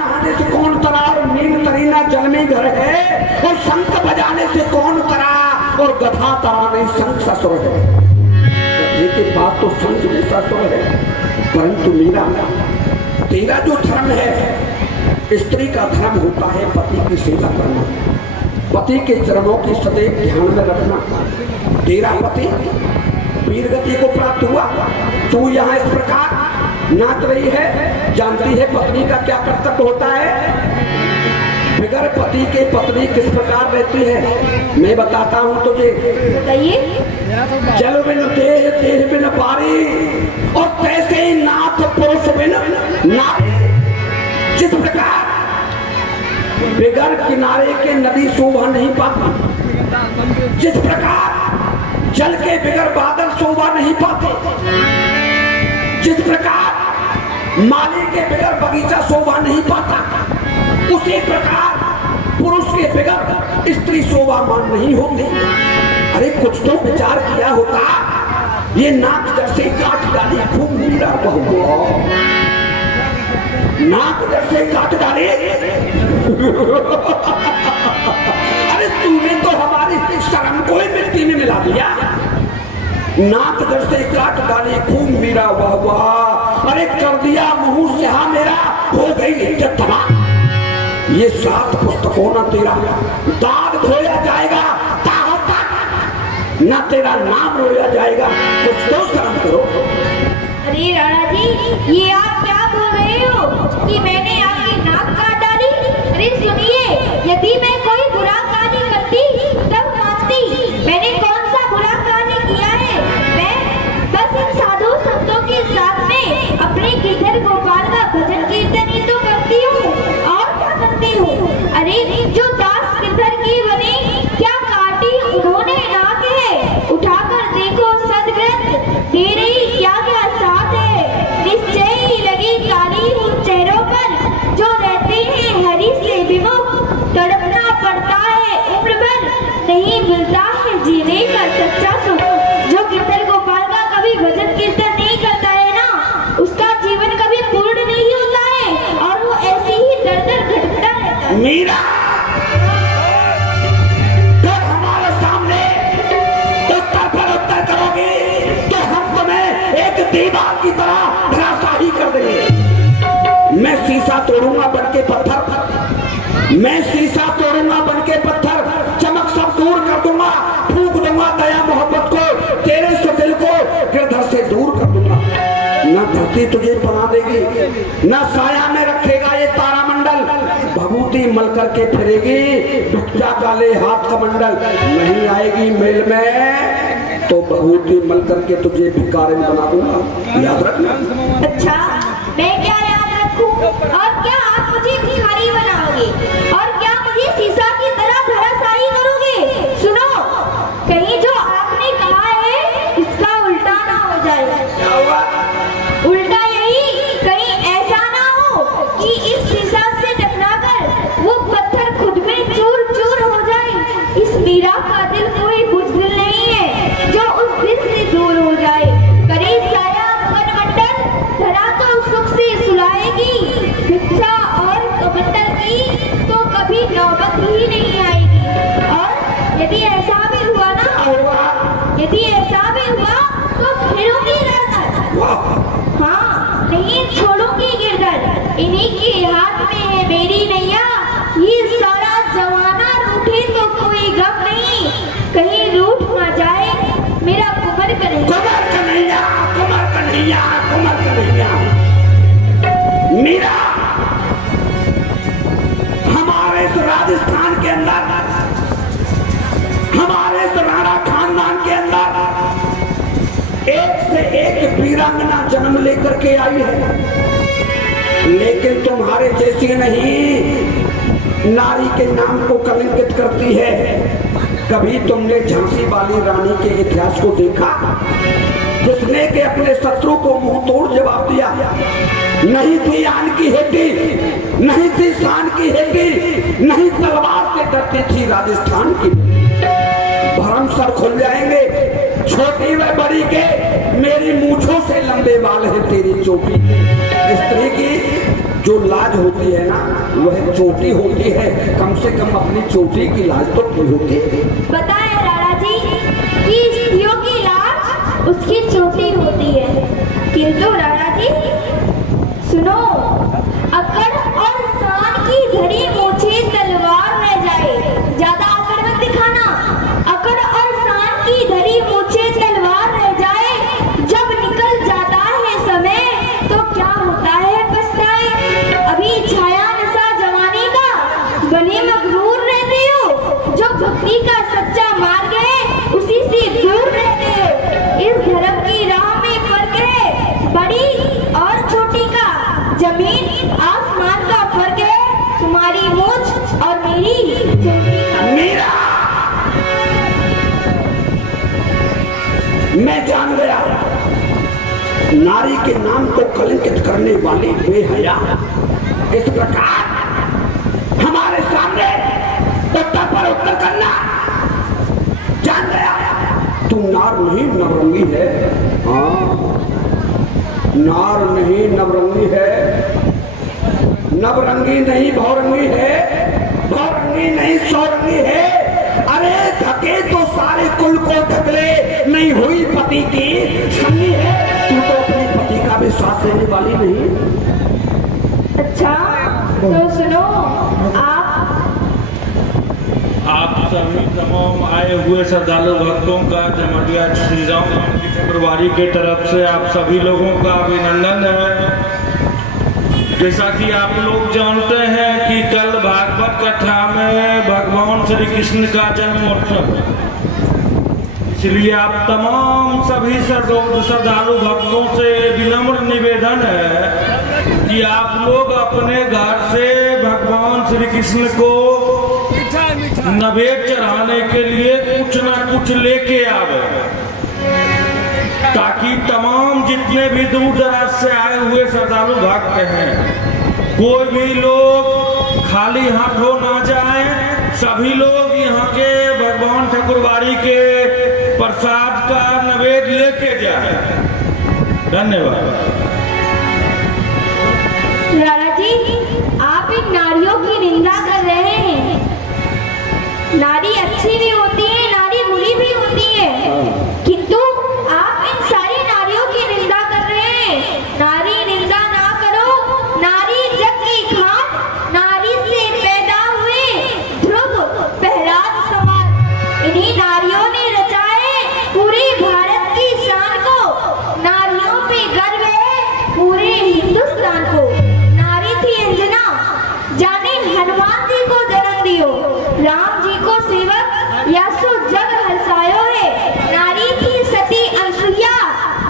नहाने से कौन तरा और नींद तरीना जल में घर है, और शंख बजाने से कौन तरा और गधा तरा नहीं शंख ससुर है। गधे के पास तो शंख में ससुर है, परंतु मीरा तेरा जो धर्म है, स्त्री का धर्म होता है पति की सेवा करना, पति के चरणों की सदैव ध्यान में रखना। तेरा पति वीर गति को प्राप्त हुआ, तू यहाँ इस प्रकार नाच रही है। जानती है पत्नी का क्या कर्तव्य होता है? बिगर पति के पत्नी किस प्रकार रहती है मैं बताता हूँ तुझे। बताइए। जल बिन देह, देह बिन पारी, और तैसे ही नाथ पुरुष बिन नारी। जिस प्रकार बिगर किनारे के नदी शोभा नहीं पाती, जिस प्रकार जल के बिगर बादल शोभा नहीं पाते, जिस प्रकार माली के बिगर बगीचा शोभा नहीं पाता, उसी प्रकार पुरुष के बिगर स्त्री शोभामान नहीं होती। अरे कुछ तो विचार किया होता। ये नाक जैसे काट डाली खूब मीरा बहुआ, नाक जैसे काट डाली। अरे तूने तो हमारी शर्म को ही मिट्टी में मिला दिया। नाक जैसे काट डाली खूब मीरा वाह वाह, अरे कर दिया मुंह से हा मेरा, हो गई इज्जत तबाह। ये 7 पुस्तकों ना तेरा दाग धोया जाएगा, ना तेरा नाम रोया जाएगा। कुछ तो शर्म करो। अरे राणा जी, ये आप क्या बोल रहे हो कि मैंने आपकी नाक काट डाली? अरे सुनिए, यदि मैं कोई बुरा कार्य करती तब मानती। मैंने कौन सा बुरा कार्य किया है? मैं बस इन साधु संतों के साथ में अपने गिरधर गोपाल का भजन कीर्तन ही तो करती हूँ, और क्या करती हूँ? अरे जो दास गिरधर की बने, क्या काटी उन्होंने नाक है? उठाकर देखो सदग्रंथ, तेरे ही क्या क्या साथ है। निश्चय ही लगी काली उन चेहरों पर जो रहते हैं हरि से विमुख। तड़पना पड़ता है उम्र भर, नहीं मिलता है जीने का सच्चा सुख। जो गिरधर गोपाल का कभी भजन कीर्तन नहीं करता है ना, उसका जीवन कभी पूर्ण नहीं होता है, और वो ऐसे ही दर दर भटकता रहता है। मीरा, जब हमारे सामने उत्तर पर उत्तर करोगे तो हम तुम्हें एक दीवार की तरह धराशाही कर देंगे। मैं शीशा तोड़ूंगा बनके पत्थर, मैं शीशा तोड़ूंगा बनके पत्थर, चमक सब दूर कर दूंगा, फूंक दूंगा दया मोहब्बत को, तेरे दिल को गिरधर से दूर कर दूंगा। न धरती तुझे बना देगी, न साया में रखेगा ये तारामंडल, भभूति मल करके फिरेगी भिक्षा काले हाथ का मंडल। नहीं आएगी मेल में तो भभूति मल करके तुझे भिखारी बना दूंगा, याद रखना। अच्छा, मैं क्या याद रखूं? और क्या आप मुझे भिखारी बनाओगे? और क्या मुझे शीशा की तरह धराशायी करोगे? सुनो, कहीं जो आपने कहा है इसका उल्टा ना हो जाए। क्या हुआ? उल्टा यही, कहीं ऐसा ना हो कि इस शीशा से टकराकर वो पत्थर खुद में चूर चूर हो जाए। इस मीरा का दिल कोई बुज़दिल नहीं है जो उस दिल से दूर हो जाए। करे साया मगन मंडल, धरा तो सुख से सुलाएगी, भिक्षा और कमंडल की तो कभी नौबत ही नहीं आएगी। और यदि ऐसा भी हुआ ना, यदि ऐसा भी हुआ तो फिरूंगी गिरधर। हाँ, नहीं छोड़ूंगी गिरधर। इन्हीं के हाथ में है मेरी नैया। ये सारा जमाना रूठे तो कोई गम नहीं, कहीं रूठ ना जाए मेरा कुंवर कन्हैया। कुंवर कन्हैया, कुंवर कन्हैया, कुंवर कन्हैया। मीरा, हमारे इस राजस्थान के अंदर, हमारे इस राणा खानदान के अंदर एक से एक वीरांगना जन्म लेकर के आई है, लेकिन तुम्हारे जैसी नहीं नारी के नाम को कलंकित करती है। कभी तुमने झांसी वाली रानी के इतिहास को देखा, जिसने के अपने शत्रु को मुंह तोड़ जवाब दिया? नहीं थी आन की हेती, नहीं थी शान की हेती, नहीं तलवार से डरती थी राजस्थान की। भरम सर खुल जाएंगे, छोटी व बड़ी के, मेरी मूंछों से लंबे बाल है तेरी चोटी। स्त्री की जो लाज होती है ना, वह चोटी होती है, कम से कम अपनी चोटी की लाज तो की होती है। बताएं राणा जी कि स्त्रियों की लाज उसकी चोटी होती है, किंतु राणा जी सुनो, अकड़ और शान की धरी मूछे तलवार रह जाए, ज्यादा अकड़ मत दिखाना, अकड़ और शान की धरी मूछे तलवार रह जाए, जब निकल जाता है समय तो क्या होता है पछताए। अभी छाया नशा जवानी का बने मगरूर रहते हो, जो भक्ति का सच्चा मार्ग है उसी से दूर रहते हो। इस धर्म की राह में फर्क है बड़ी और छोटी का, जमीन आसमान का फर्क है तुम्हारी मूंछ और मेरी चोटी का। मीरा, मैं जान गया नारी के नाम को कलंकित करने वाली बेहया इस प्रकार हमारे सामने उत्तर पर उत्तर करना। जान गया तू नार नहीं नवरंगी है। हाँ, नार नहीं नवरंगी है, नवरंगी नहीं भौरंगी है, भौरंगी नहीं सौरंगी है। अरे धके तो सारे कुल को ढकले, नहीं हुई पति की संगी है। तू तो अपने पति का भी साथ देने वाली नहीं। अच्छा तो सुनो, आप सभी तमाम आए हुए श्रद्धालु भक्तों का जमटिया श्री राम की ठाकुरबाड़ी के तरफ से आप सभी लोगों का अभिनंदन है। जैसा कि आप लोग जानते हैं कि कल भागवत कथा में भगवान श्री कृष्ण का जन्मोत्सव, इसलिए आप तमाम सभी श्रद्धालु भक्तों से विनम्र निवेदन है कि आप लोग अपने घर से भगवान श्री कृष्ण को नैवेद्य चढ़ाने के लिए कुछ ना कुछ लेके आवे, ताकि तमाम जितने भी दूर दराज से आए हुए श्रद्धालु भक्त हैं, कोई भी लोग खाली हाथों ना जाए। सभी लोग यहाँ के भगवान ठाकुरबाड़ी के प्रसाद का नैवेद्य लेके जाए। धन्यवाद। राणा जी, आप इन नारियों की निंदा कर रहे हैं। नारी अच्छी भी होती है, नारी बुरी भी होती है, किंतु आप इन सारी नारियों की निंदा कर रहे हैं। नारी निंदा ना करो, नारी जग की खान, नारी से पैदा हुए ध्रुव प्रहलाद समान। इन्हीं नारियों ने रचा है पूरे भारत की शान को, नारियों पे गर्व है पूरे हिंदुस्तान को। नारी थी अंजना, जाने हनुमान जी को जन्म दियो, राम जी को सेवक यासु जग हर्षायो है। नारी थी सती अनसुईया,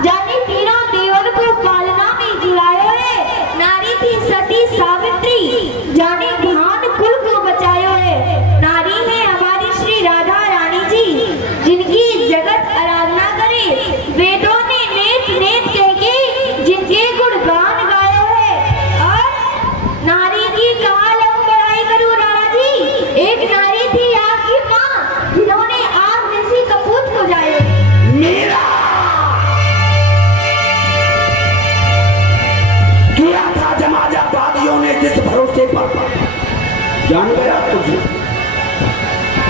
जाने तीनों देवन को पालना में जुलायो है। नारी थी सती सावित्री, जाने भान कुल को बचायो है। नारी है हमारी श्री राधा रानी जी, जिनकी जगत आराधना करे, वेदों ने नेत नेत कह के जिनके गुणगान गायो है। और नारी की कहाँ लग बड़ाई करूं राणा जी, एक नारी थी आपकी माँ, जिन्होंने आग जैसी कपूत को जाए। मीरा, किया था जमाजाबादियों ने जिस भरोसे पर, जान गया तुझे,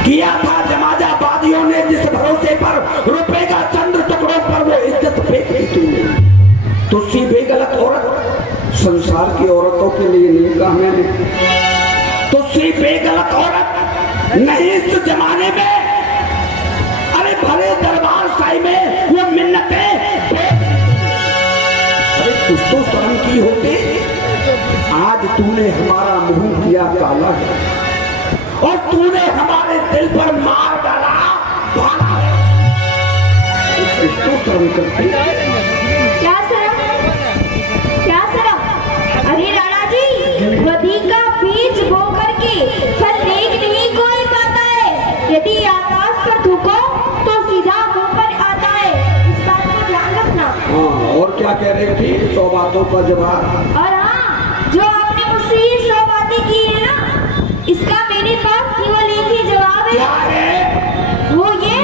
किया था जमाजाबादियों ने जिस भरोसे पर, रुपएगा चंद्र टुकड़ों पर वो इज्जत फेंक दी तूने। तुझसे बेगलत औरत संसार की औरतों के लिए नहीं कहा मैंने, तुझसे बेगलत औरत नहीं इस जमाने में। अरे भरे दरबार साई में वो मिन्नतें, अरे कुछ तो शर्म की होती। आज तूने हमारा मुंह किया काला है और तूने हमारे दिल पर मार डाला भाला है। कुछ तो शर्म करती। क्या शर्म, क्या शर्म? अरे राणा जी, वधी का बीज बो करके फल देख नहीं कोई पाता है। यदि आकाश पर थूको तो सीधा मुंह पर आता है, इस बात को ध्यान रखना। हाँ, और क्या कह रही थी? 100 बातों का जवाब। और हाँ, जो आपने मुझसे ये 100 बातें की है ना, इसका मेरे पास केवल एक ही जवाब है। क्या है? वो ये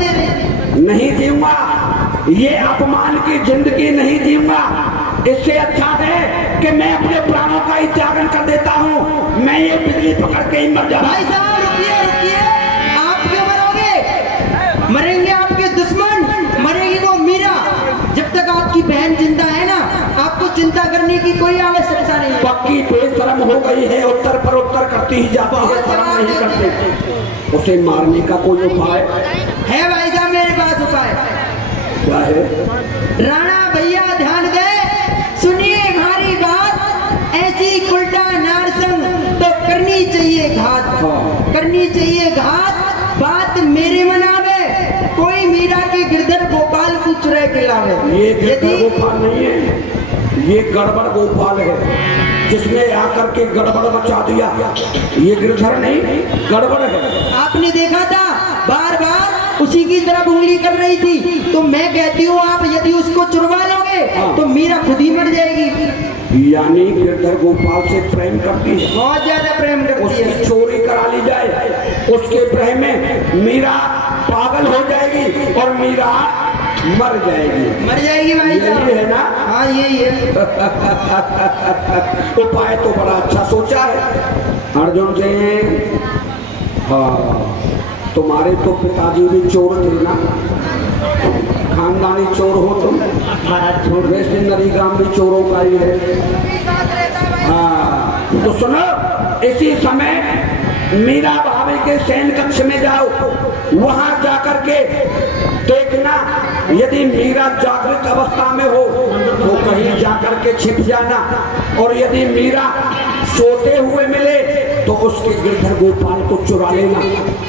दे दे। नहीं जीऊंगा, ये अपमान की जिंदगी नहीं जीऊंगा। इससे अच्छा है कि मैं अपने प्राणों का ही त्यागन कर देता हूँ। मैं ये बिजली पकड़ के ही मर जा रहा। भाई साहब रुकिए रुकिए, आप क्यों मरोगे? मरेंगे आपके दुश्मन, मरेगी वो मीरा। जब तक आपकी बहन जिंदा है ना, आपको चिंता करने की कोई आवश्यकता नहीं है। पक्की बेशरम हो गई है, उत्तर पर उत्तर करती ही जाती है, शर्म नहीं करते। उसे मारने का कोई उपाय है भाई साहब मेरे पास उपाय। क्या है? राणा भैया ध्यान दे, सुनिए भारी बात। ऐसी उल्टा नारसंग तो करनी चाहिए घात। हाँ। करनी चाहिए घात, बात मेरे मनावे। कोई मीरा के गिरधर गोपाल को चुरा के लावे। ये गिरधर गोपाल नहीं है, ये गड़बड़ गोपाल है, जिसने आकर के गड़बड़ मचा दिया। ये गिरधर नहीं, गड़बड़ है। आपने देखा था बार बार उसी की तरफ उंगली कर रही थी। तो मैं कहती हूँ आप यदि उसको चुरवा लोगे तो मीरा खुद ही मर जाएगी। यानी गिरधर गोपाल से प्रेम करती है, बहुत ज्यादा प्रेम करती उसकी है। चोरी करा ली जाए, उसके प्रेम में मीरा पागल हो जाएगी और मीरा मर जाएगी। मर जाएगी भाई साहब। यही है ना? हाँ यही है। उपाय तो बड़ा अच्छा सोचा है अर्जुन सिंह। हाँ, तुम्हारे तो पिताजी भी चोर थे ना, खानदानी चोर हो तुम। वैसे नरीगाम भी चोरों का ही है। हाँ, तो सुनो, इसी समय मीरा भाभी के सैन कक्ष में जाओ। वहां जाकर के देखना, यदि मीरा जागृत अवस्था में हो तो कहीं जाकर के छिप जाना, और यदि मीरा सोते हुए मिले तो उसके गिरधर गोपाल को चुरा लेना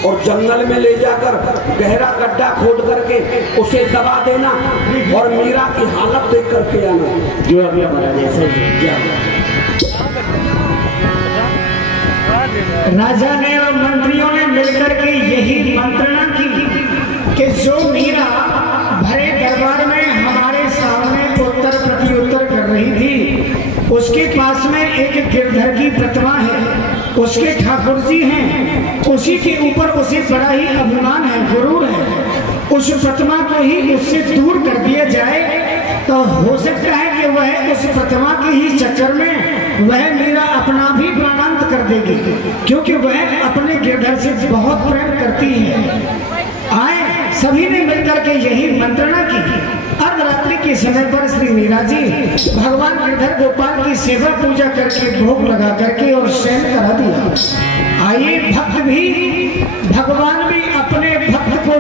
और जंगल में ले जाकर गहरा गड्ढा खोद करके उसे दबा देना और मीरा की हालत देख करके आना। जो अभी हमारा जैसे राजा ने और मंत्रियों ने मिलकर के यही मंत्रणा की कि जो मीरा भरे दरबार में हमारे सामने उत्तर प्रत्युत्तर कर रही थी, उसके पास में एक गिरधर की प्रतिमा है, उसके ठाकुर जी हैं, उसी के ऊपर उसे बड़ा ही अभिमान है, गुरूर है। उस प्रतिमा को ही उससे दूर कर दिया जाए तो हो सकता है कि वह उस प्रतिमा के ही चक्कर में वह मीरा अपना भी प्राणांत कर देगी, क्योंकि वह अपने गिरधर से बहुत प्रेम करती है। आए सभी ने मिलकर के यही मंत्रणा की। अर्धरात्रि के समय पर श्री मीरा जी भगवान गिरधर गोपाल की सेवा पूजा करके भोग लगा करके और शयन करा दिया। आइए भक्त भी, भगवान भी अपने भक्त को